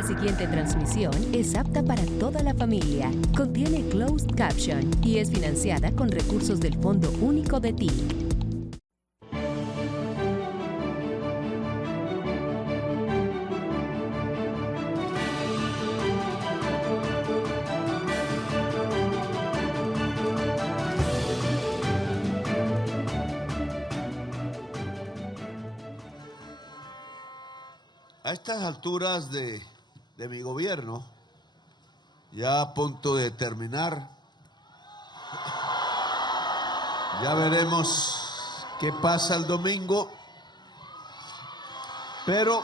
La siguiente transmisión es apta para toda la familia. Contiene closed caption y es financiada con recursos del Fondo Único de TIC. A estas alturas de mi gobierno, ya a punto de terminar, ya veremos qué pasa el domingo, pero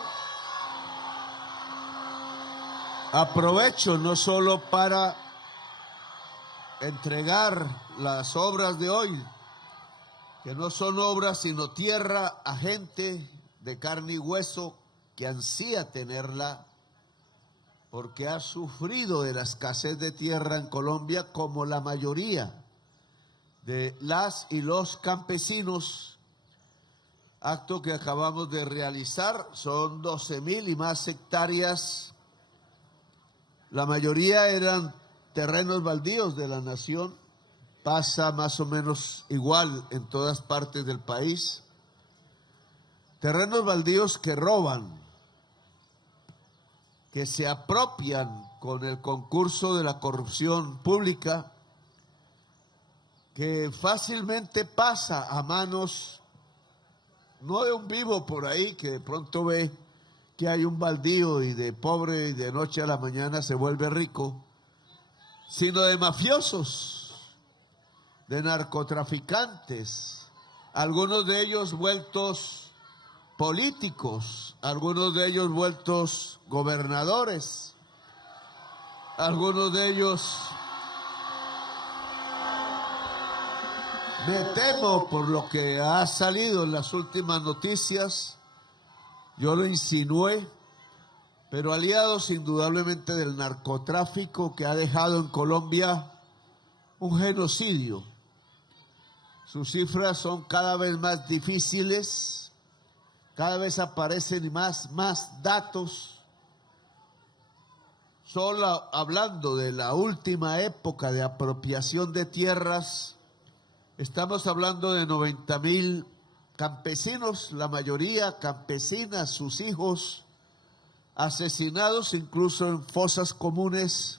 aprovecho no solo para entregar las obras de hoy, que no son obras sino tierra a gente de carne y hueso, que ansía tenerla porque ha sufrido de la escasez de tierra en Colombia como la mayoría de las y los campesinos. Acto que acabamos de realizar, son 12.000 y más hectáreas. La mayoría eran terrenos baldíos de la nación, pasa más o menos igual en todas partes del país. Terrenos baldíos que roban, que se apropian con el concurso de la corrupción pública, que fácilmente pasa a manos, no de un vivo por ahí que de pronto ve que hay un baldío y de pobre y de noche a la mañana se vuelve rico, sino de mafiosos, de narcotraficantes, algunos de ellos vueltos políticos, algunos de ellos vueltos gobernadores, algunos de ellos, me temo por lo que ha salido en las últimas noticias, yo lo insinué, pero aliados indudablemente del narcotráfico que ha dejado en Colombia un genocidio. Sus cifras son cada vez más difíciles. Cada vez aparecen más datos. Solo hablando de la última época de apropiación de tierras, estamos hablando de 90.000 campesinos, la mayoría campesinas, sus hijos, asesinados incluso en fosas comunes.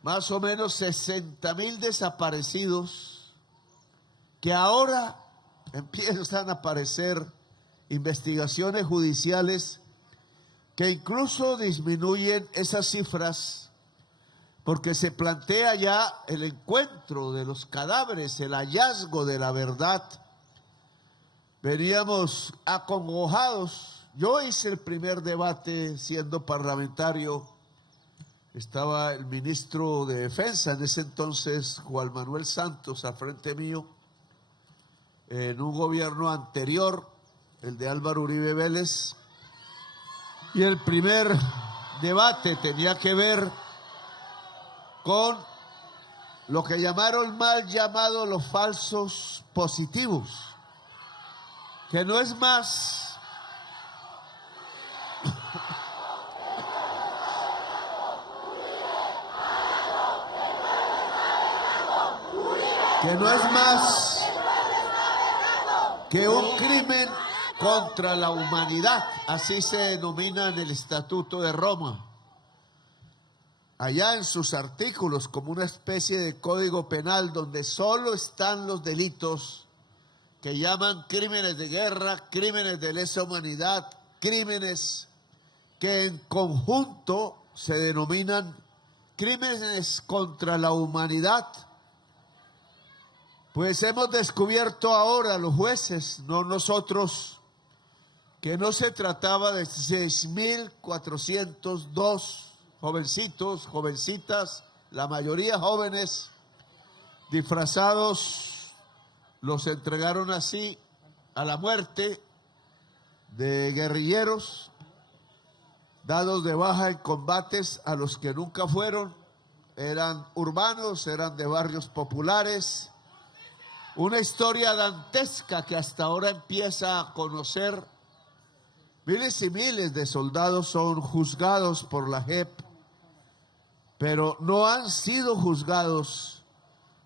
Más o menos 60.000 desaparecidos que ahora empiezan a aparecer investigaciones judiciales que incluso disminuyen esas cifras porque se plantea ya el encuentro de los cadáveres, el hallazgo de la verdad. Veníamos acongojados. Yo hice el primer debate siendo parlamentario. Estaba el ministro de Defensa en ese entonces, Juan Manuel Santos, al frente mío. En un gobierno anterior, el de Álvaro Uribe Vélez, y el primer debate tenía que ver con lo que llamaron mal llamado los falsos positivos, que no es más que un crimen contra la humanidad, así se denomina en el Estatuto de Roma. Allá en sus artículos, como una especie de código penal donde solo están los delitos que llaman crímenes de guerra, crímenes de lesa humanidad, crímenes que en conjunto se denominan crímenes contra la humanidad. Pues hemos descubierto ahora los jueces, no nosotros, que no se trataba de 6.402 jovencitos, jovencitas, la mayoría jóvenes, disfrazados, los entregaron así a la muerte, de guerrilleros, dados de baja en combates a los que nunca fueron, eran urbanos, eran de barrios populares. Una historia dantesca que hasta ahora empieza a conocer Miles y miles de soldados son juzgados por la JEP, pero no han sido juzgados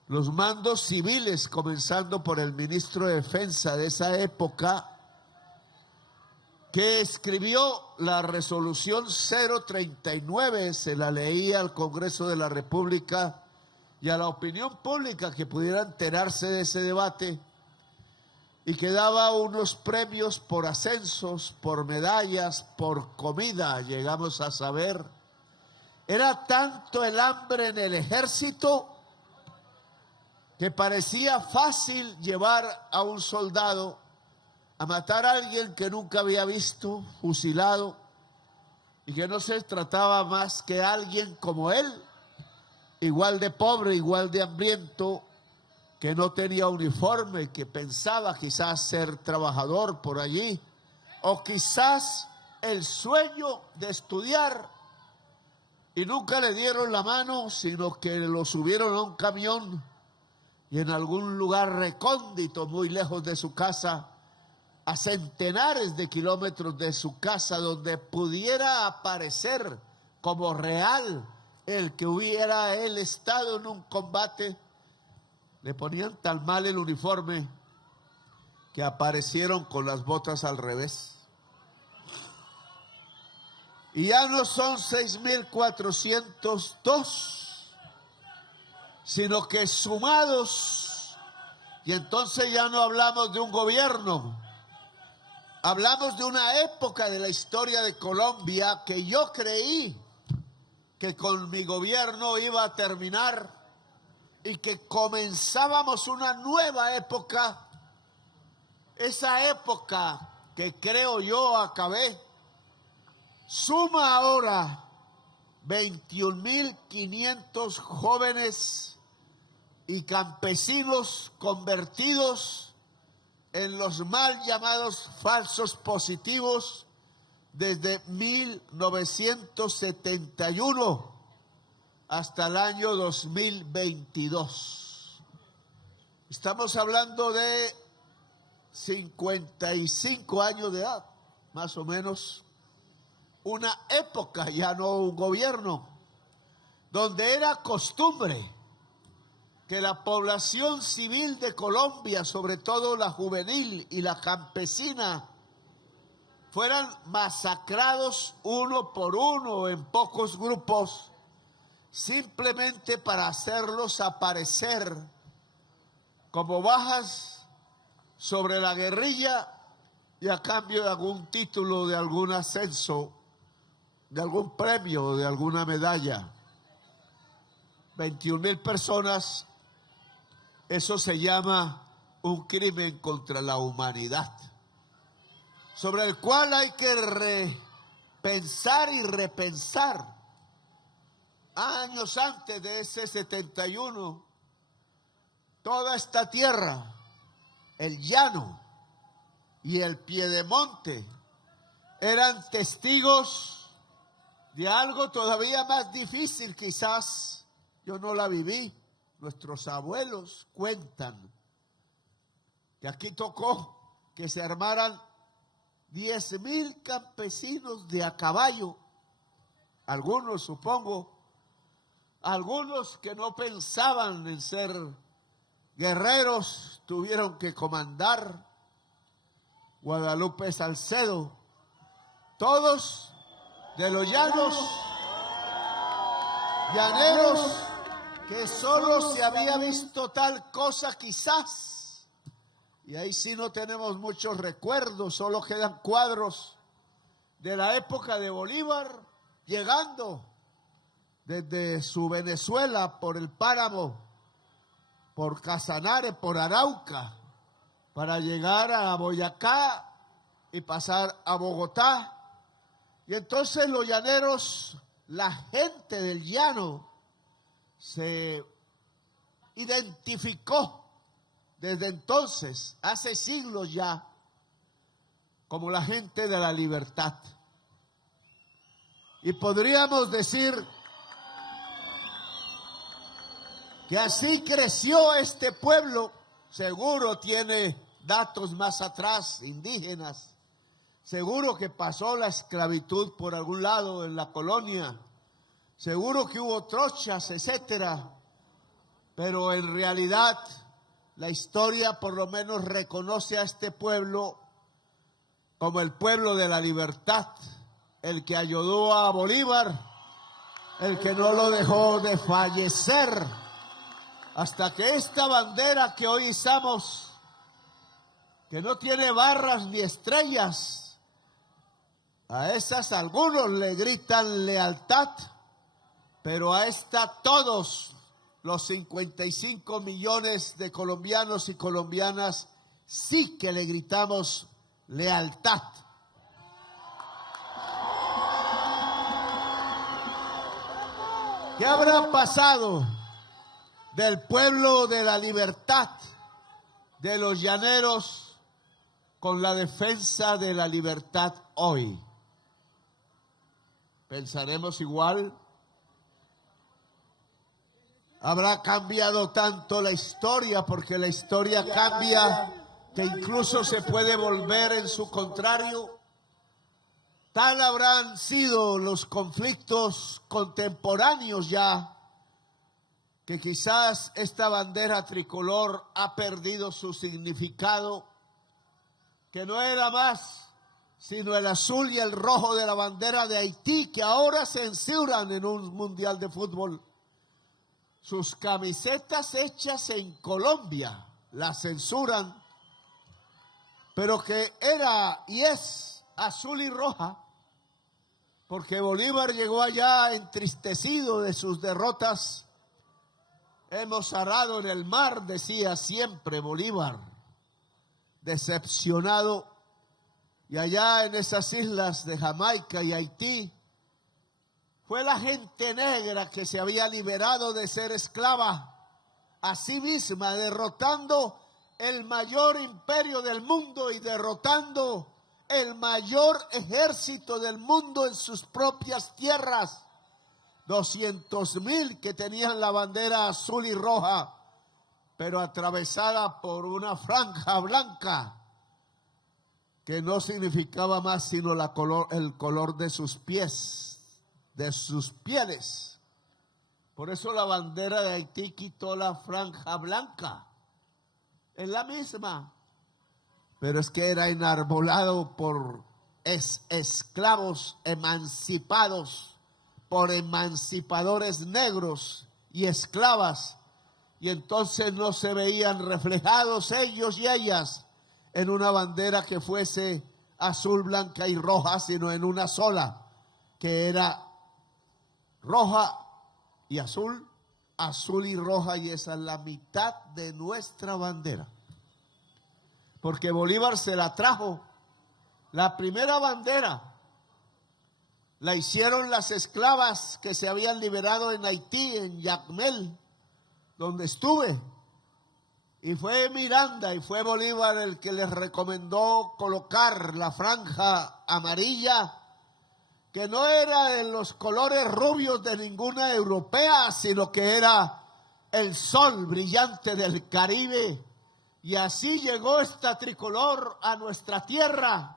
los mandos civiles, comenzando por el ministro de Defensa de esa época, que escribió la resolución 039, se la leía al Congreso de la República y a la opinión pública que pudiera enterarse de ese debate, y que daba unos premios por ascensos, por medallas, por comida, llegamos a saber. Era tanto el hambre en el ejército que parecía fácil llevar a un soldado a matar a alguien que nunca había visto, fusilado, y que no se trataba más que alguien como él, igual de pobre, igual de hambriento, que no tenía uniforme, que pensaba quizás ser trabajador por allí, o quizás el sueño de estudiar, y nunca le dieron la mano, sino que lo subieron a un camión y en algún lugar recóndito, muy lejos de su casa, a centenares de kilómetros de su casa, donde pudiera aparecer como real el que hubiera él estado en un combate, le ponían tan mal el uniforme que aparecieron con las botas al revés. Y ya no son 6,402, sino que sumados, y entonces ya no hablamos de un gobierno, hablamos de una época de la historia de Colombia que yo creí que con mi gobierno iba a terminar y que comenzábamos una nueva época. Esa época que creo yo acabé, suma ahora 21,500 jóvenes y campesinos convertidos en los mal llamados falsos positivos desde 1971 hasta el año 2022. Estamos hablando de 55 años de edad, más o menos. Una época, ya no un gobierno, donde era costumbre que la población civil de Colombia, sobre todo la juvenil y la campesina, fueran masacrados uno por uno en pocos grupos, simplemente para hacerlos aparecer como bajas sobre la guerrilla y a cambio de algún título, de algún ascenso, de algún premio, de alguna medalla. 21,000 personas, eso se llama un crimen contra la humanidad, sobre el cual hay que repensar y repensar. Años antes de ese 71, toda esta tierra, el llano y el piedemonte, eran testigos de algo todavía más difícil quizás. Yo no la viví, nuestros abuelos cuentan que aquí tocó que se armaran 10,000 campesinos de a caballo, algunos supongo, algunos que no pensaban en ser guerreros, tuvieron que comandar. Guadalupe Salcedo, todos de los llaneros, que solo se había visto tal cosa quizás, y ahí sí no tenemos muchos recuerdos, solo quedan cuadros de la época de Bolívar, llegando desde su Venezuela por el Páramo, por Casanare, por Arauca, para llegar a Boyacá y pasar a Bogotá. Y entonces los llaneros, la gente del llano, se identificó desde entonces, hace siglos ya, como la gente de la libertad. Y podríamos decir que así creció este pueblo. Seguro tiene datos más atrás, indígenas. Seguro que pasó la esclavitud por algún lado en la colonia. Seguro que hubo trochas, etcétera. Pero en realidad la historia por lo menos reconoce a este pueblo como el pueblo de la libertad, el que ayudó a Bolívar, el que no lo dejó de fallecer, hasta que esta bandera que hoy izamos, que no tiene barras ni estrellas, a esas algunos le gritan lealtad, pero a esta todos los 55 millones de colombianos y colombianas sí que le gritamos lealtad. ¿Qué habrá pasado del pueblo de la libertad, de los llaneros, con la defensa de la libertad hoy? ¿Pensaremos igual? ¿Habrá cambiado tanto la historia? Porque la historia cambia, que incluso se puede volver en su contrario. Tal habrán sido los conflictos contemporáneos ya, que quizás esta bandera tricolor ha perdido su significado, que no era más sino el azul y el rojo de la bandera de Haití, que ahora censuran en un mundial de fútbol. Sus camisetas hechas en Colombia las censuran, pero que era y es azul y roja, porque Bolívar llegó allá entristecido de sus derrotas. Hemos arado en el mar, decía siempre Bolívar, decepcionado. Y allá en esas islas de Jamaica y Haití, fue la gente negra que se había liberado de ser esclava a sí misma, derrotando el mayor imperio del mundo y derrotando el mayor ejército del mundo en sus propias tierras. 200,000 que tenían la bandera azul y roja, pero atravesada por una franja blanca que no significaba más sino el color de sus pies, de sus pieles. Por eso la bandera de Haití quitó la franja blanca. Es la misma, pero es que era enarbolado por esclavos emancipados, por emancipadores negros y esclavas, y entonces no se veían reflejados ellos y ellas en una bandera que fuese azul, blanca y roja, sino en una sola, que era roja y azul, azul y roja, y esa es la mitad de nuestra bandera. Porque Bolívar se la trajo. La primera bandera la hicieron las esclavas que se habían liberado en Haití, en Jacmel, donde estuve. Y fue Miranda y fue Bolívar el que les recomendó colocar la franja amarilla, que no era de los colores rubios de ninguna europea, sino que era el sol brillante del Caribe. Y así llegó esta tricolor a nuestra tierra.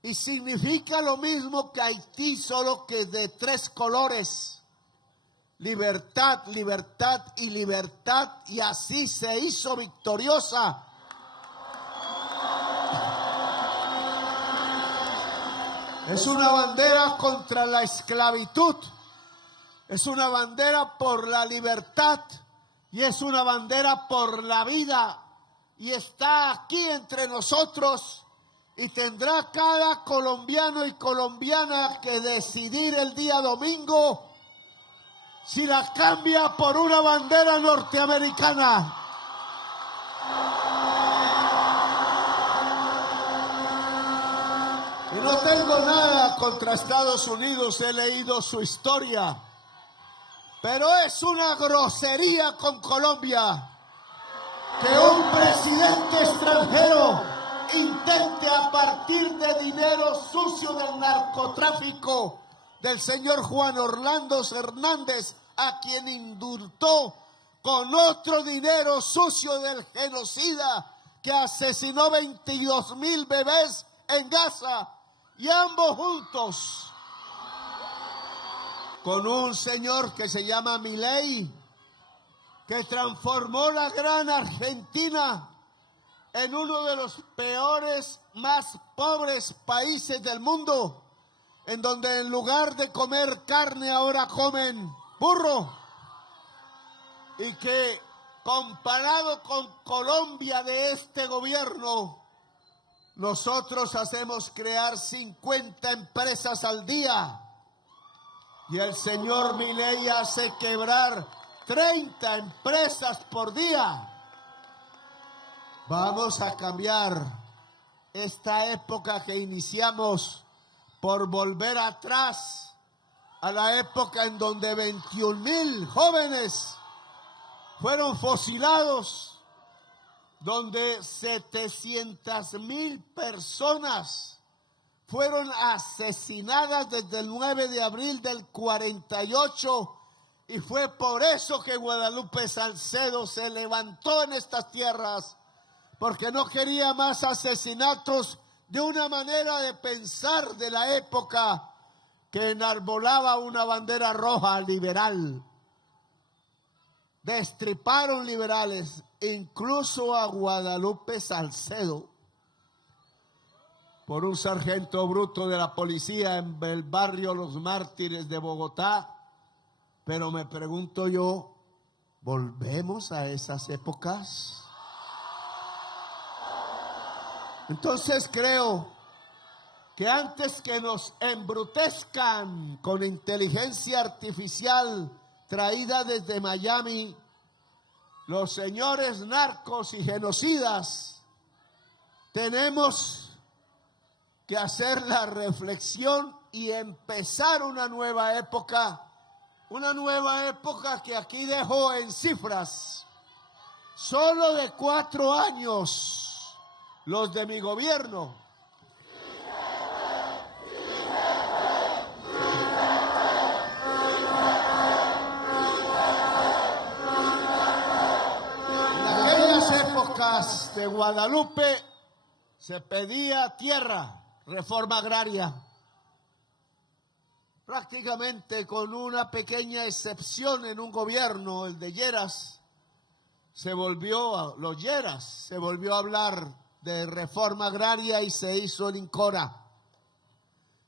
Y significa lo mismo que Haití, solo que de 3 colores. Libertad, libertad y libertad. Y así se hizo victoriosa. Es una bandera contra la esclavitud. Es una bandera por la libertad. Y es una bandera por la vida. Y está aquí entre nosotros. Y tendrá cada colombiano y colombiana que decidir el día domingo si la cambia por una bandera norteamericana. Y no tengo nada contra Estados Unidos, he leído su historia, pero es una grosería con Colombia que un presidente extranjero intente, a partir de dinero sucio del narcotráfico del señor Juan Orlando Hernández, a quien indultó, con otro dinero sucio del genocida que asesinó 22,000 bebés en Gaza, y ambos juntos con un señor que se llama Milei, que transformó la gran Argentina en uno de los peores, más pobres países del mundo, en donde en lugar de comer carne ahora comen burro, y que comparado con Colombia de este gobierno, nosotros hacemos crear 50 empresas al día y el señor Milei hace quebrar 30 empresas por día. Vamos a cambiar esta época que iniciamos por volver atrás a la época en donde 21,000 jóvenes fueron fusilados, donde 700,000 personas fueron asesinadas desde el 9 de abril del 48, y fue por eso que Guadalupe Salcedo se levantó en estas tierras, porque no quería más asesinatos de una manera de pensar de la época que enarbolaba una bandera roja liberal. Destriparon liberales, incluso a Guadalupe Salcedo, por un sargento bruto de la policía en el barrio Los Mártires de Bogotá. Pero me pregunto yo, ¿volvemos a esas épocas? Entonces creo que antes que nos embrutezcan con inteligencia artificial traída desde Miami, los señores narcos y genocidas, tenemos que hacer la reflexión y empezar una nueva época que aquí dejo en cifras. Solo de 4 años, los de mi gobierno. De Guadalupe se pedía tierra, reforma agraria. Prácticamente con una pequeña excepción en un gobierno, el de Lleras, se volvió a hablar de reforma agraria y se hizo el INCORA,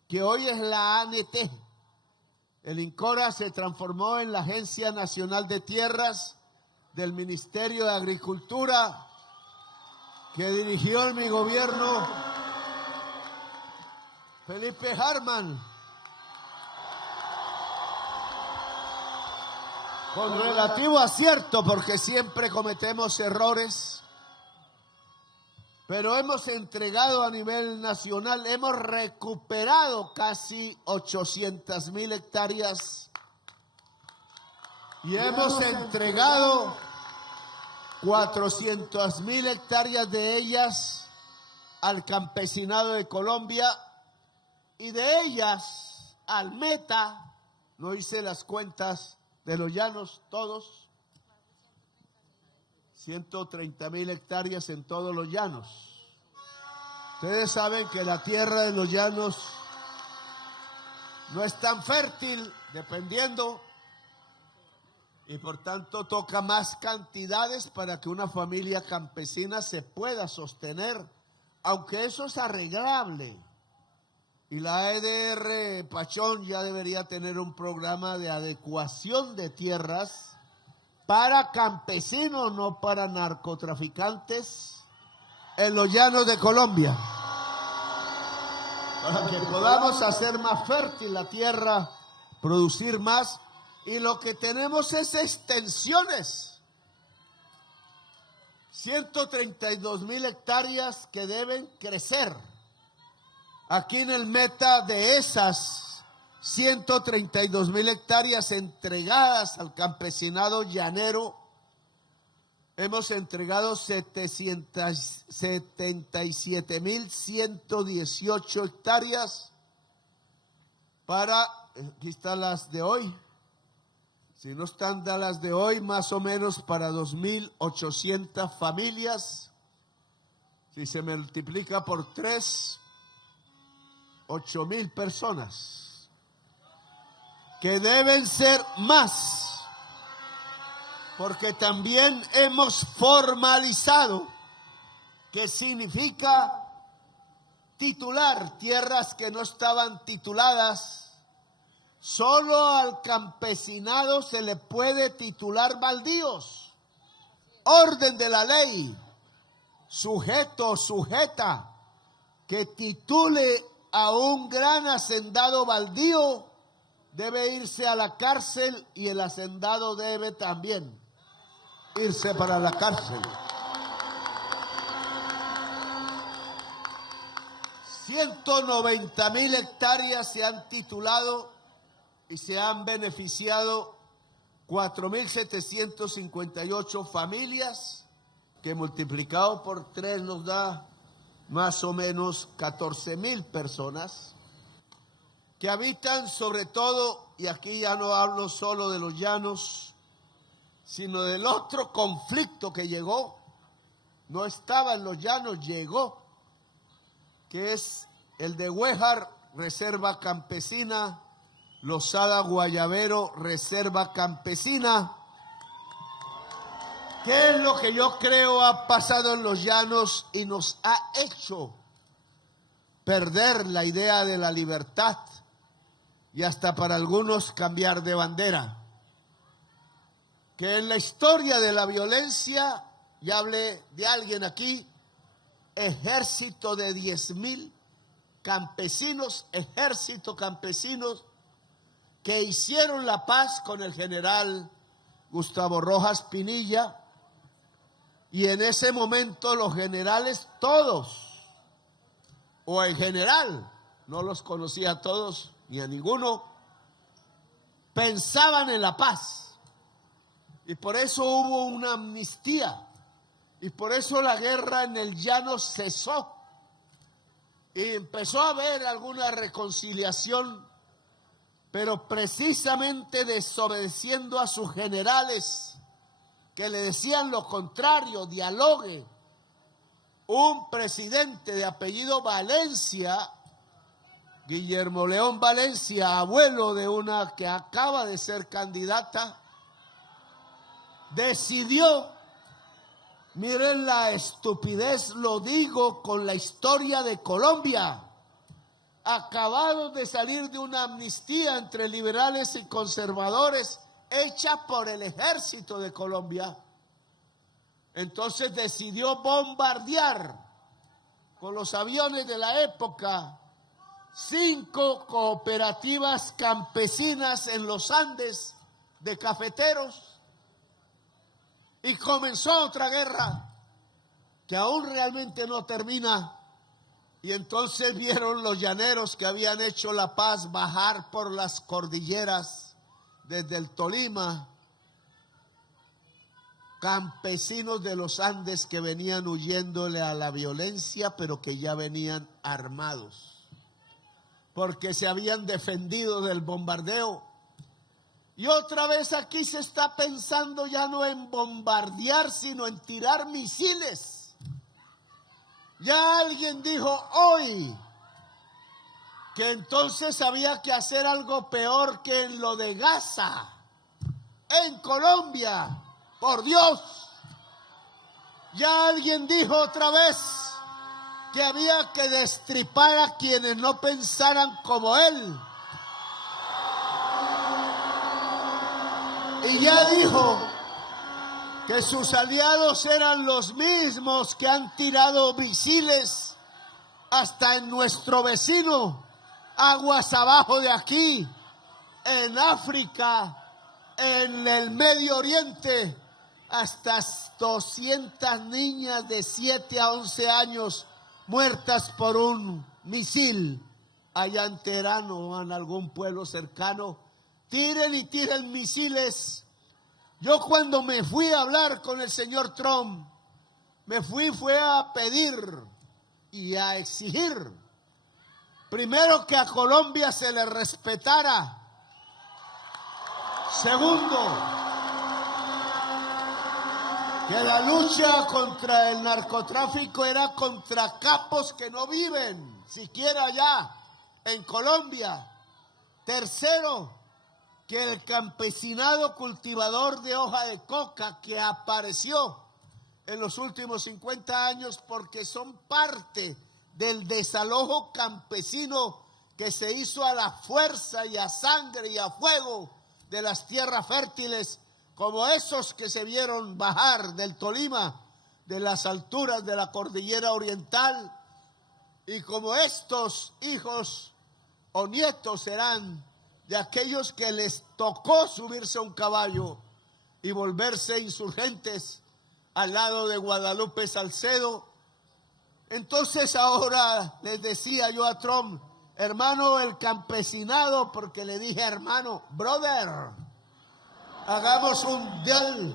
que hoy es la ANT. El INCORA se transformó en la Agencia Nacional de Tierras del Ministerio de Agricultura, que dirigió en mi gobierno Felipe Harman, con relativo acierto, porque siempre cometemos errores, pero hemos entregado a nivel nacional, hemos recuperado casi 800,000 hectáreas y hemos entregado 400,000 hectáreas de ellas al campesinado de Colombia, y de ellas al Meta, no hice las cuentas de los llanos todos, 130,000 hectáreas en todos los llanos. Ustedes saben que la tierra de los llanos no es tan fértil, dependiendo, y por tanto toca más cantidades para que una familia campesina se pueda sostener, aunque eso es arreglable. Y la EDR Pachón ya debería tener un programa de adecuación de tierras para campesinos, no para narcotraficantes, en los llanos de Colombia, para que podamos hacer más fértil la tierra, producir más. Y lo que tenemos es extensiones. 132,000 hectáreas que deben crecer. Aquí en el Meta, de esas 132,000 hectáreas entregadas al campesinado llanero, hemos entregado 77,118 hectáreas para, aquí están las de hoy. Si no están dadas las de hoy, más o menos para 2,800 familias. Si se multiplica por 3, 8,000 personas, que deben ser más, porque también hemos formalizado, que significa titular tierras que no estaban tituladas. Solo al campesinado se le puede titular baldíos. Orden de la ley, sujeto o sujeta que titule a un gran hacendado baldío debe irse a la cárcel, y el hacendado debe también irse para la cárcel. 190,000 hectáreas se han titulado y se han beneficiado 4,758 familias, que multiplicado por 3 nos da más o menos 14,000 personas que habitan, sobre todo, y aquí ya no hablo solo de los llanos, sino del otro conflicto que llegó. No estaba en los llanos, llegó, que es el de Huéjar, reserva campesina, Losada Guayabero, reserva campesina. ¿Qué es lo que yo creo ha pasado en los llanos y nos ha hecho perder la idea de la libertad y hasta para algunos cambiar de bandera? Que en la historia de la violencia, ya hablé de alguien aquí, ejército de 10,000 campesinos, ejército campesinos que hicieron la paz con el general Gustavo Rojas Pinilla, y en ese momento los generales todos, o en general, no los conocía a todos ni a ninguno, pensaban en la paz, y por eso hubo una amnistía, y por eso la guerra en el llano cesó, y empezó a haber alguna reconciliación, pero precisamente desobedeciendo a sus generales, que le decían lo contrario, dialogue. Un presidente de apellido Valencia, Guillermo León Valencia, abuelo de una que acaba de ser candidata, decidió, miren la estupidez, lo digo con la historia de Colombia, acabaron de salir de una amnistía entre liberales y conservadores hecha por el ejército de Colombia. Entonces decidió bombardear con los aviones de la época 5 cooperativas campesinas en los Andes de cafeteros, y comenzó otra guerra que aún realmente no termina. Y entonces vieron los llaneros que habían hecho la paz bajar por las cordilleras desde el Tolima, campesinos de los Andes que venían huyéndole a la violencia, pero que ya venían armados, porque se habían defendido del bombardeo. Y otra vez aquí se está pensando ya no en bombardear, sino en tirar misiles. Ya alguien dijo hoy que entonces había que hacer algo peor que en lo de Gaza, en Colombia. Por Dios, ya alguien dijo otra vez que había que destripar a quienes no pensaran como él. Y ya dijo que sus aliados eran los mismos que han tirado misiles hasta en nuestro vecino, aguas abajo de aquí, en África, en el Medio Oriente, hasta 200 niñas de 7 a 11 años muertas por un misil allá en Teherán o en algún pueblo cercano. Tiren y tiren misiles. Yo cuando me fui a hablar con el señor Trump, fue a pedir y a exigir, primero, que a Colombia se le respetara. Segundo, que la lucha contra el narcotráfico era contra capos que no viven siquiera allá en Colombia. Tercero, que el campesinado cultivador de hoja de coca que apareció en los últimos 50 años porque son parte del desalojo campesino que se hizo a la fuerza y a sangre y a fuego de las tierras fértiles, como esos que se vieron bajar del Tolima, de las alturas de la cordillera oriental, y como estos hijos o nietos serán de aquellos que les tocó subirse a un caballo y volverse insurgentes al lado de Guadalupe Salcedo. Entonces ahora les decía yo a Trump, hermano, el campesinado, porque le dije hermano, brother, hagamos un deal,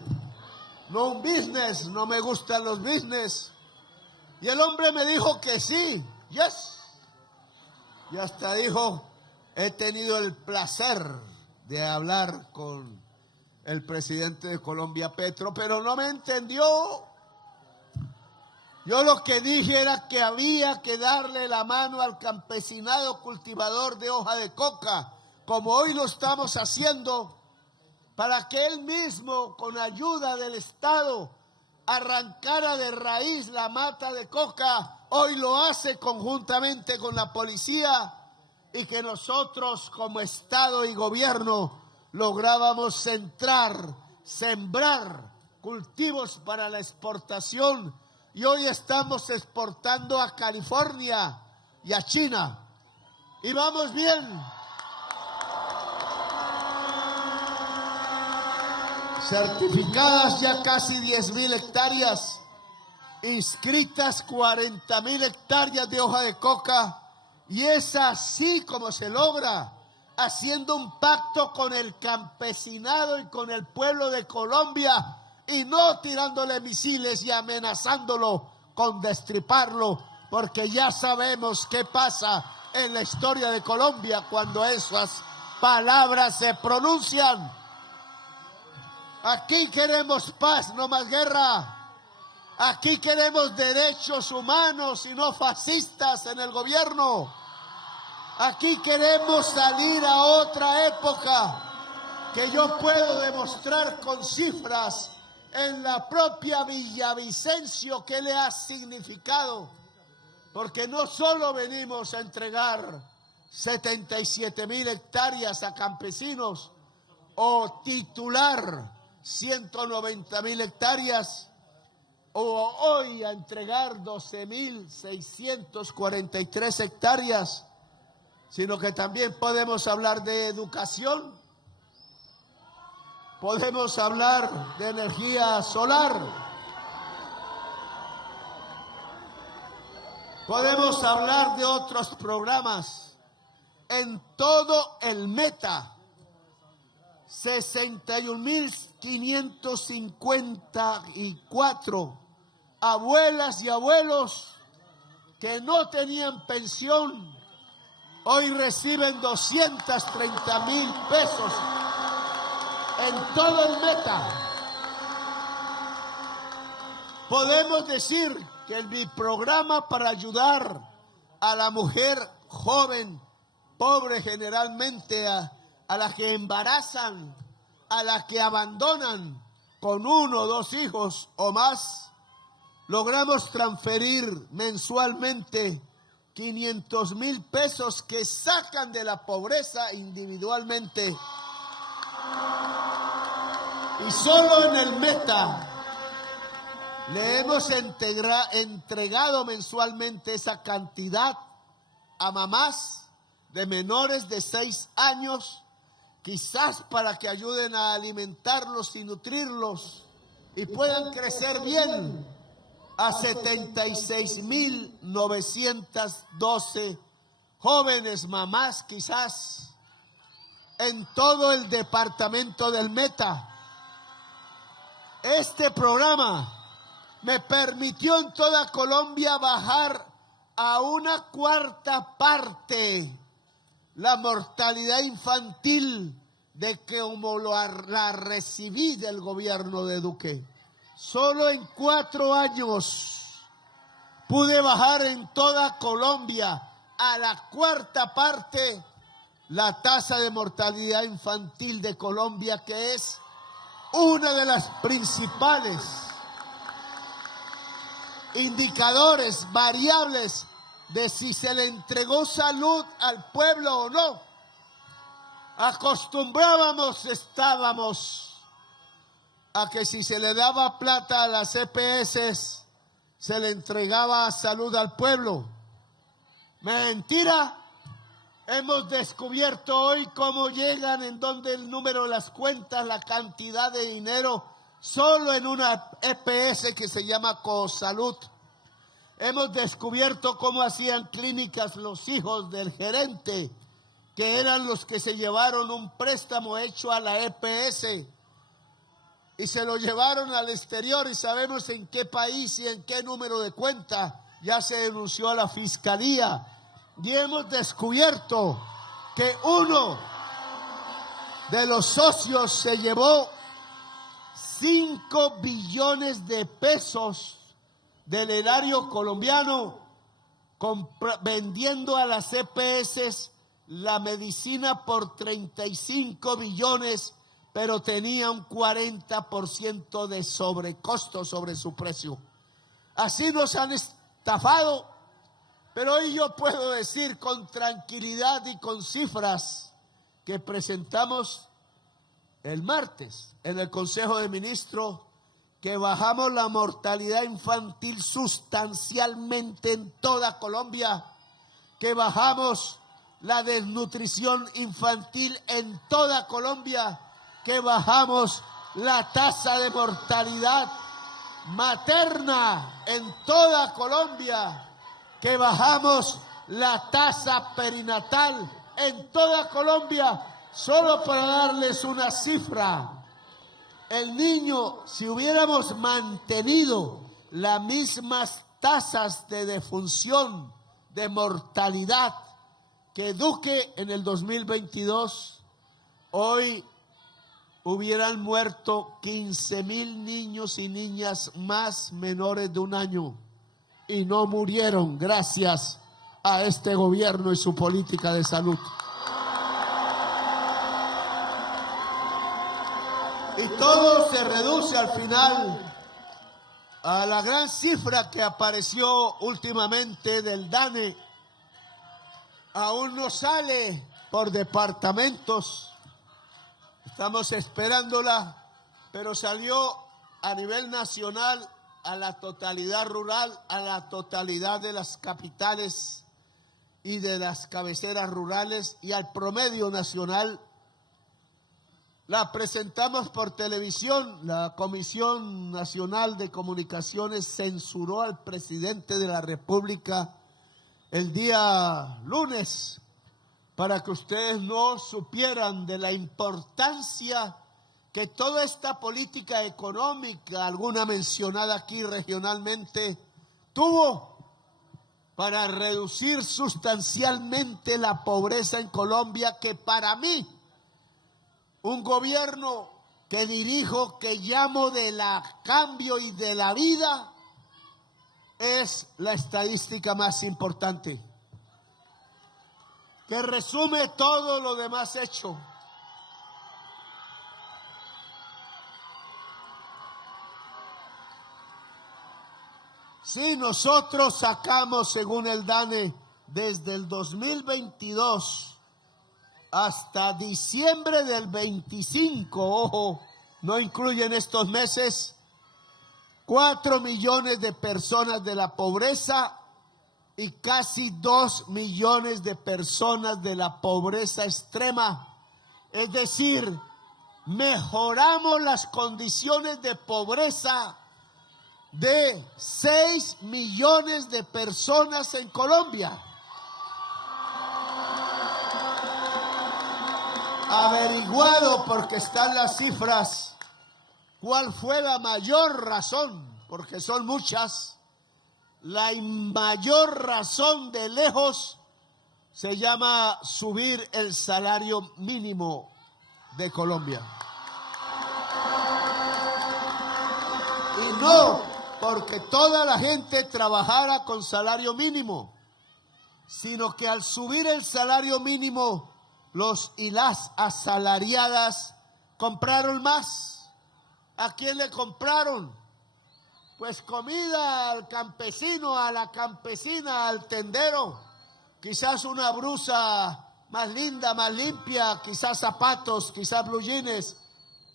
no un business, no me gustan los business. Y el hombre me dijo que sí, yes. Y hasta dijo, he tenido el placer de hablar con el presidente de Colombia, Petro, pero no me entendió. Yo lo que dije era que había que darle la mano al campesinado cultivador de hoja de coca, como hoy lo estamos haciendo, para que él mismo, con ayuda del Estado, arrancara de raíz la mata de coca. Hoy lo hace conjuntamente con la policía, y que nosotros como Estado y gobierno lográbamos sembrar cultivos para la exportación, y hoy estamos exportando a California y a China, y vamos bien. Certificadas ya casi 10,000 hectáreas, inscritas 40,000 hectáreas de hoja de coca, y es así como se logra, haciendo un pacto con el campesinado y con el pueblo de Colombia, y no tirándole misiles y amenazándolo con destriparlo, porque ya sabemos qué pasa en la historia de Colombia cuando esas palabras se pronuncian. Aquí queremos paz, no más guerra. Aquí queremos derechos humanos y no fascistas en el gobierno. Aquí queremos salir a otra época que yo puedo demostrar con cifras en la propia Villavicencio qué le ha significado. Porque no solo venimos a entregar 77,000 hectáreas a campesinos o titular 190,000 hectáreas, o hoy a entregar 12,643 hectáreas, sino que también podemos hablar de educación, podemos hablar de energía solar, podemos hablar de otros programas. En todo el Meta, 61,554 abuelas y abuelos que no tenían pensión, hoy reciben 230,000 pesos en todo el Meta. Podemos decir que mi programa para ayudar a la mujer joven, pobre generalmente, a la que embarazan, a la que abandonan con 1 o 2 hijos o más, logramos transferir mensualmente 500,000 pesos que sacan de la pobreza individualmente. Y solo en el Meta le hemos entregado mensualmente esa cantidad a mamás de menores de 6 años, quizás para que ayuden a alimentarlos y nutrirlos y puedan crecer bien, a 76,912 jóvenes mamás quizás en todo el departamento del Meta. Este programa me permitió en toda Colombia bajar a 1/4 parte la mortalidad infantil de que como la recibí del gobierno de Duque. Solo en 4 años pude bajar en toda Colombia a la cuarta parte la tasa de mortalidad infantil de Colombia, que es una de las principales indicadores, variables de si se le entregó salud al pueblo o no. Estábamos a que si se le daba plata a las EPS, se le entregaba salud al pueblo. Mentira. Hemos descubierto hoy cómo llegan, en donde el número de las cuentas, la cantidad de dinero, solo en una EPS que se llama Cosalud. Hemos descubierto cómo hacían clínicas los hijos del gerente, que eran los que se llevaron un préstamo hecho a la EPS y se lo llevaron al exterior, y sabemos en qué país y en qué número de cuenta. Ya se denunció a la fiscalía. Y hemos descubierto que uno de los socios se llevó 5 billones de pesos del erario colombiano vendiendo a las EPS la medicina por 35 billones, pero tenía un 40% de sobrecosto sobre su precio. Así nos han estafado. Pero hoy yo puedo decir con tranquilidad y con cifras que presentamos el martes en el Consejo de Ministros, que bajamos la mortalidad infantil sustancialmente en toda Colombia, que bajamos la desnutrición infantil en toda Colombia, que bajamos la tasa de mortalidad materna en toda Colombia, que bajamos la tasa perinatal en toda Colombia. Solo para darles una cifra, el niño, si hubiéramos mantenido las mismas tasas de defunción, de mortalidad que Duque en el 2022, hoy hubieran muerto 15,000 niños y niñas más menores de 1 año. Y no murieron gracias a este gobierno y su política de salud. Y todo se reduce al final a la gran cifra que apareció últimamente del DANE. Aún no sale por departamentos. Estamos esperándola, pero salió a nivel nacional, a la totalidad rural, a la totalidad de las capitales y de las cabeceras rurales y al promedio nacional. La presentamos por televisión. La Comisión Nacional de Comunicaciones censuró al presidente de la República el día lunes para que ustedes no supieran de la importancia que toda esta política económica, alguna mencionada aquí regionalmente, tuvo para reducir sustancialmente la pobreza en Colombia, que para mí, un gobierno que dirijo, que llamo de la cambio y de la vida, es la estadística más importante, que resume todo lo demás hecho. Si nosotros sacamos, según el DANE, desde el 2022 hasta diciembre del 25, ojo, no incluyen estos meses, 4 millones de personas de la pobreza y casi 2 millones de personas de la pobreza extrema. Es decir, mejoramos las condiciones de pobreza de 6 millones de personas en Colombia. Averiguado, porque están las cifras, cuál fue la mayor razón, porque son muchas. La mayor razón de lejos se llama subir el salario mínimo de Colombia. Y no porque toda la gente trabajara con salario mínimo, sino que al subir el salario mínimo, los y las asalariadas compraron más. ¿A quién le compraron? Pues comida al campesino, a la campesina, al tendero. Quizás una blusa más linda, más limpia, quizás zapatos, quizás blue jeans,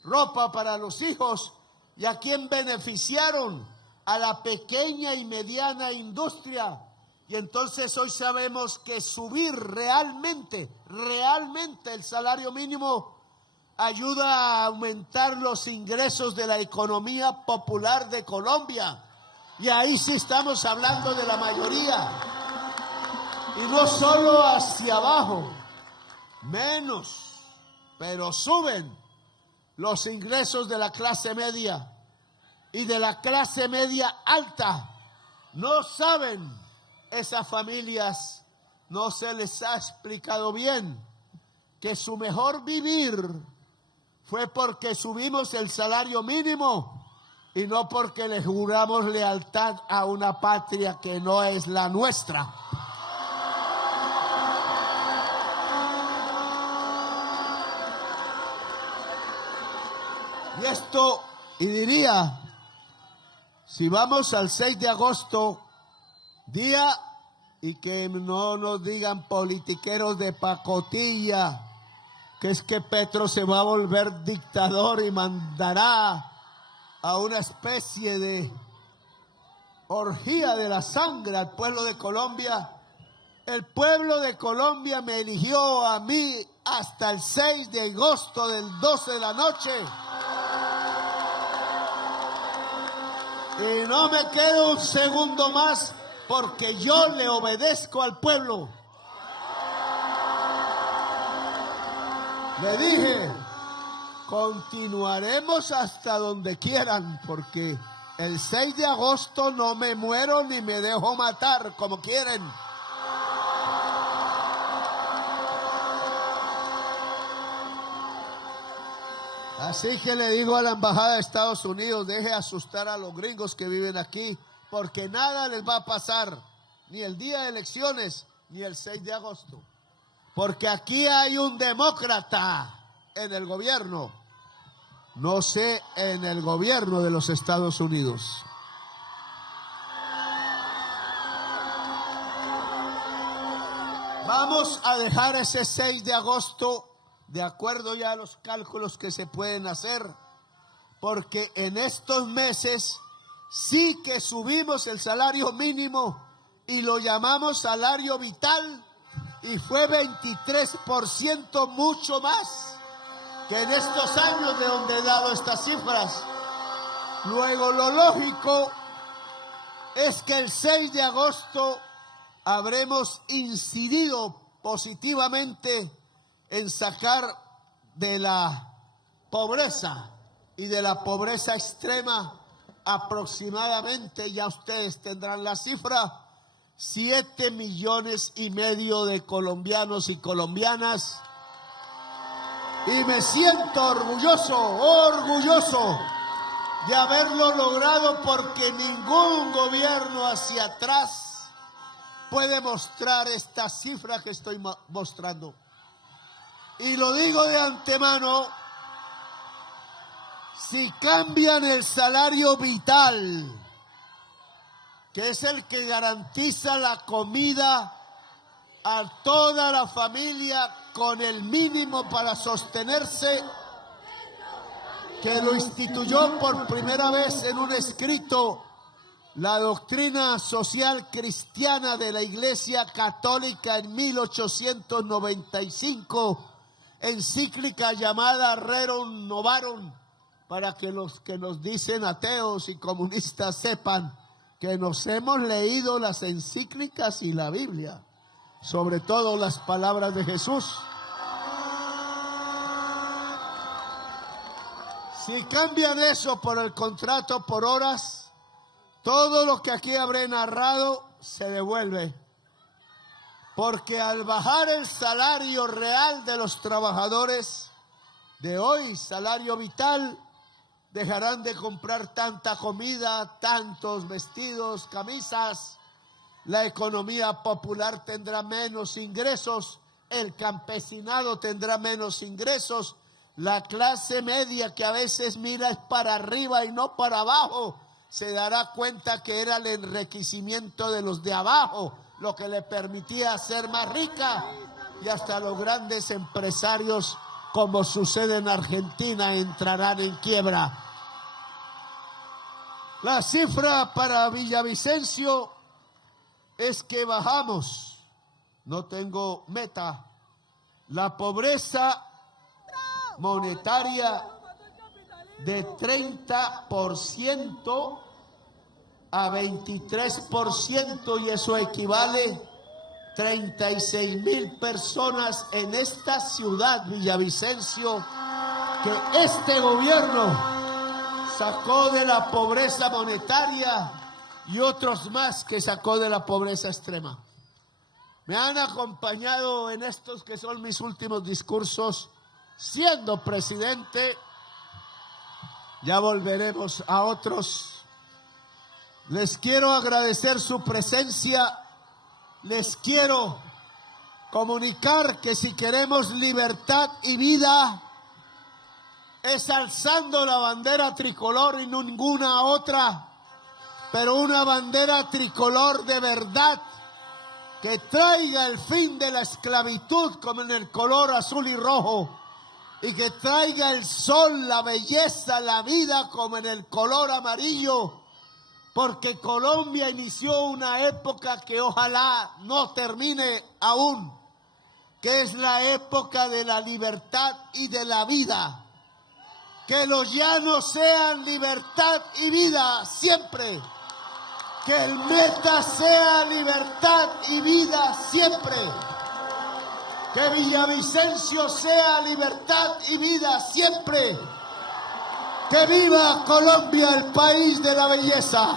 ropa para los hijos. ¿Y a quién beneficiaron? A la pequeña y mediana industria. Y entonces hoy sabemos que subir realmente el salario mínimo ayuda a aumentar los ingresos de la economía popular de Colombia. Y ahí sí estamos hablando de la mayoría. Y no solo hacia abajo, menos, pero suben los ingresos de la clase media y de la clase media alta. No saben esas familias, no se les ha explicado bien que su mejor vivir fue porque subimos el salario mínimo y no porque le juramos lealtad a una patria que no es la nuestra. Y esto, y diría, si vamos al 6 de agosto, día, y que no nos digan politiqueros de pacotilla, que es que Petro se va a volver dictador y mandará a una especie de orgía de la sangre al pueblo de Colombia. El pueblo de Colombia me eligió a mí hasta el 6 de agosto del 12 de la noche. Y no me quedo un segundo más porque yo le obedezco al pueblo. Le dije, continuaremos hasta donde quieran porque el 6 de agosto no me muero ni me dejo matar como quieren. Así que le digo a la embajada de Estados Unidos, deje asustar a los gringos que viven aquí, porque nada les va a pasar, ni el día de elecciones, ni el 6 de agosto. Porque aquí hay un demócrata en el gobierno, no sé, en el gobierno de los Estados Unidos. Vamos a dejar ese 6 de agosto de acuerdo ya a los cálculos que se pueden hacer, porque en estos meses sí que subimos el salario mínimo y lo llamamos salario vital y fue 23% mucho más que en estos años de donde he dado estas cifras. Luego lo lógico es que el 6 de agosto habremos incidido positivamente en sacar de la pobreza y de la pobreza extrema aproximadamente, ya ustedes tendrán la cifra, 7,5 millones de colombianos y colombianas. Y me siento orgulloso de haberlo logrado porque ningún gobierno hacia atrás puede mostrar esta cifra que estoy mostrando. Y lo digo de antemano, si cambian el salario vital, que es el que garantiza la comida a toda la familia con el mínimo para sostenerse, que lo instituyó por primera vez en un escrito la doctrina social cristiana de la Iglesia Católica en 1895, encíclica llamada Rerum Novarum, para que los que nos dicen ateos y comunistas sepan que nos hemos leído las encíclicas y la Biblia, sobre todo las palabras de Jesús. Si cambian eso por el contrato por horas, todo lo que aquí habré narrado se devuelve. Porque al bajar el salario real de los trabajadores de hoy, salario vital, dejarán de comprar tanta comida, tantos vestidos, camisas, la economía popular tendrá menos ingresos, el campesinado tendrá menos ingresos, la clase media que a veces mira es para arriba y no para abajo, se dará cuenta que era el enriquecimiento de los de abajo lo que le permitía ser más rica, y hasta los grandes empresarios, como sucede en Argentina, entrarán en quiebra. La cifra para Villavicencio es que bajamos, no tengo meta, la pobreza monetaria de 30% a 23%, y eso equivale 36,000 personas en esta ciudad, Villavicencio, que este gobierno sacó de la pobreza monetaria, y otros más que sacó de la pobreza extrema. Me han acompañado en estos que son mis últimos discursos siendo presidente. Ya volveremos a otros. Les quiero agradecer su presencia. Les quiero comunicar que si queremos libertad y vida, es alzando la bandera tricolor y ninguna otra, pero una bandera tricolor de verdad, que traiga el fin de la esclavitud como en el color azul y rojo, y que traiga el sol, la belleza, la vida como en el color amarillo, porque Colombia inició una época que ojalá no termine aún, que es la época de la libertad y de la vida. Que los llanos sean libertad y vida siempre. Que el meta sea libertad y vida siempre. Que Villavicencio sea libertad y vida siempre. ¡Que viva Colombia, el país de la belleza!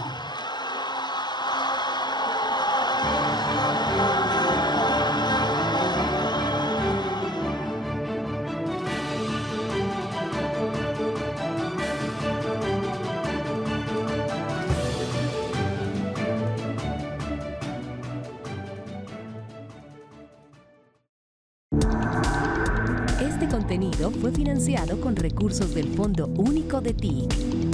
Este contenido fue financiado con recursos del Fondo Único de TIC.